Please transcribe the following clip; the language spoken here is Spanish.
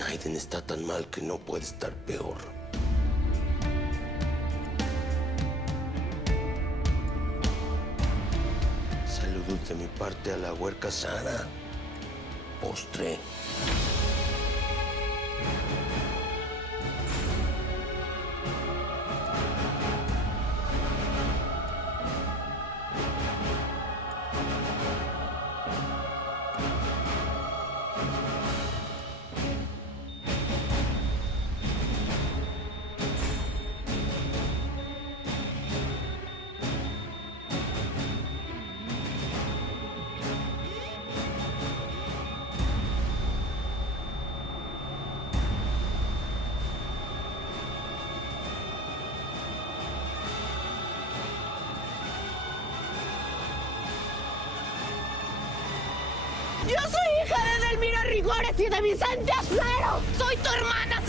Naiden está tan mal que no puede estar peor. Saludos de mi parte a la huerca Sara. Postre. Yo soy hija de Edelmira Rigores y de Vicente Acero. Soy tu hermana